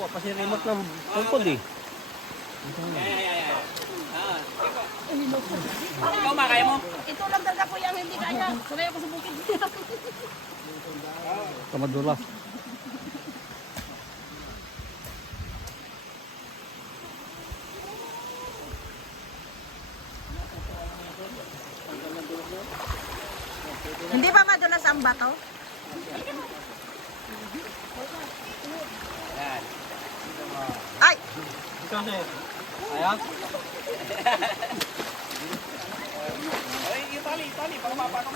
Kuha pa si remote ng tungkod eh. Ikaw ma, kaya mo? Ito lang talaga po yung hindi kaya. Sanay ako sa bukid. Kamadula. Hindi ba madulas ang bato? Yan. Ay! Kasi, ayan. Ay, yung tali, tali, para mapano.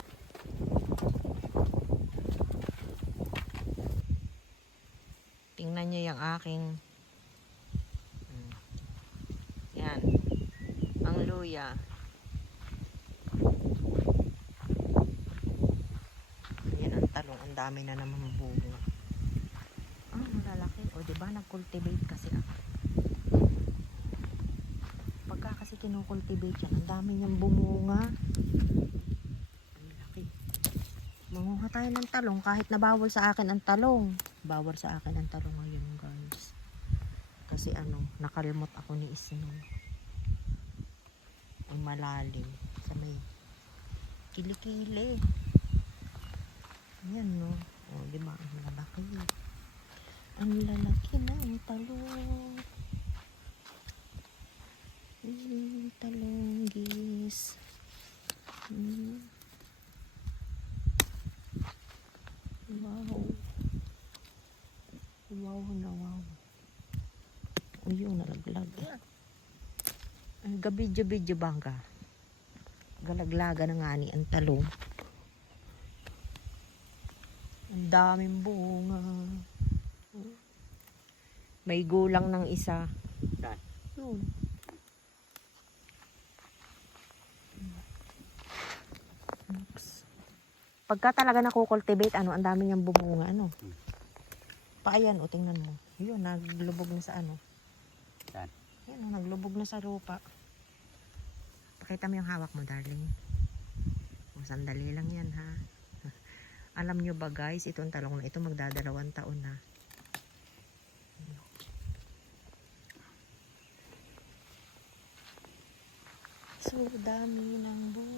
Tingnan nyo yung aking Hmm. yan ang luya yan ang talong ang dami na naman bunga ah malalaki o diba nag-cultivate kasi ako pagka kasi kinukultivate yan. Ang dami niyang bumunga ang laki. Manguha tayo ng talong. Kahit na bawal sa akin ang talong. Bawal sa akin ang talong ngayon guys. Kasi ano nakalimot ako ni Isno ang malalim. Sa may kilikili. Yan no? O di ba ang lalaki. Ang lalaki ng talong Mm, talong gis mm. Wow Wow na wow. Uyo, nalaglag. Ang gabidyo-bidyo bangga. Galaglaga na nga ni ang talong. Ang daming bunga. May gulang ng isa. Saan? Yun. Pagka talaga nakukultivate, ano, ang dami niyang bumunga, ano. Paayan, o, tingnan mo. Yun, naglubog na sa ano. Saan? Yan, o, naglubog na sa lupa. Pakita mo yung hawak mo, darling. O, sandali lang yan, ha. Alam nyo ba, guys, itong talong na ito magdadalawang taon na. So, dami ng bunga.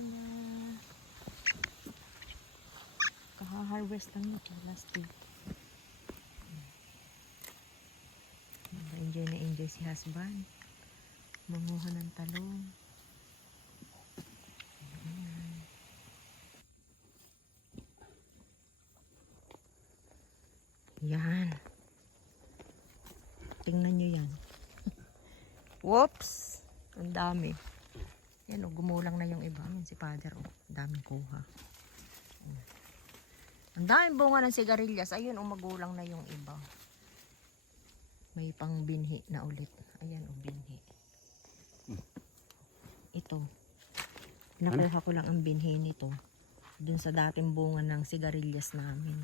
Kaha-harvest lang ito last week. enjoy na enjoy si husband. Manguha ng talong. Yan. Tingnan nyo yan. Whoops! Ang dami. Yan o, gumulang na yung iba. Yan si father o. Ang daming kuha. Mm. Ang daming bunga ng sigarilyas. Ayun o, magulang na yung iba. May pang binhi na ulit. Ayan o, binhi. Ito. Nakuha ko lang ang binhi nito. Dun sa dating bunga ng sigarilyas namin.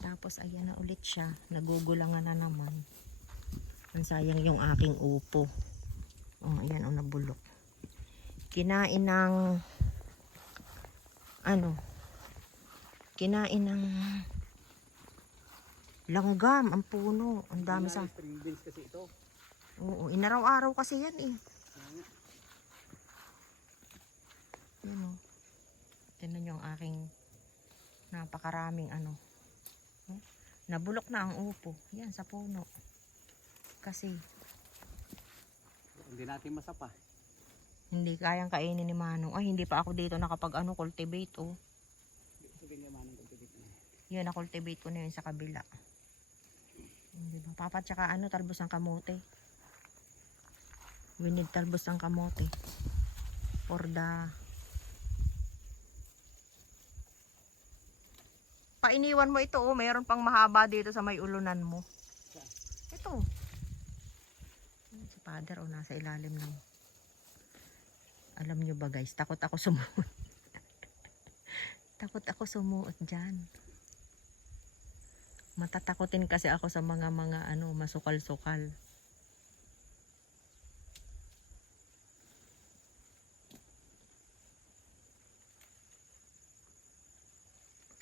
Tapos ayan na ulit siya. Nagugulangan na naman. Ang sayang yung aking upo. Oh, ayan o, nabulok. Kinain ng ano kinain ng langgam ang puno. Ang dami sa String beans kasi ito. Oo, inaraw-araw kasi yan eh. Yan o. Tingnan nyo ang aking napakaraming ano. Oh, Nabulok na ang upo. Yan, sa puno. Kasi Hindi natin masapa. hindi kayang kainin ni Manong. Ay, hindi pa ako dito nakapag ano, cultivate oh. Sige niya manong kultivate na. Yun, na-cultivate ko na yun sa kabila. Hindi ba? Papa, tsaka ano, talbos ng kamote. We need talbos ng kamote. For the... Painiwan mo ito, oh. Mayroon pang mahaba dito sa may ulunan mo. Ito. Si father, oh, nasa ilalim ng... Alam nyo ba guys, takot ako sumuot. takot ako sumuot dyan matatakotin kasi ako sa mga mga ano masukal-sukal.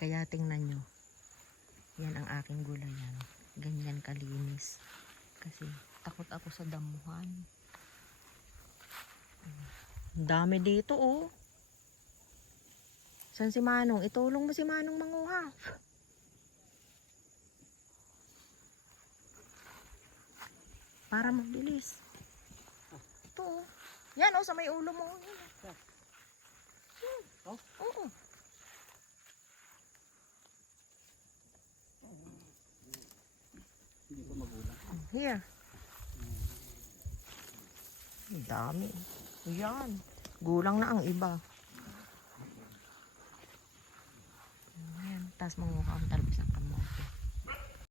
Kaya tingnan nyo. Yan ang aking gulayan. Ganyan kalinis. Kasi takot ako sa damuhan. Dami dito oh. San si Manong? Itulong mo si Manong manguha. Para mabilis. Ito oh. Yan oh, sa may ulo mo. Yan. Hmm. Oh? Oo. Hindi ko magulang. Here. Ang dami. Yan. Gulang na ang iba. Ayan. Tapos manguha ang talbos ng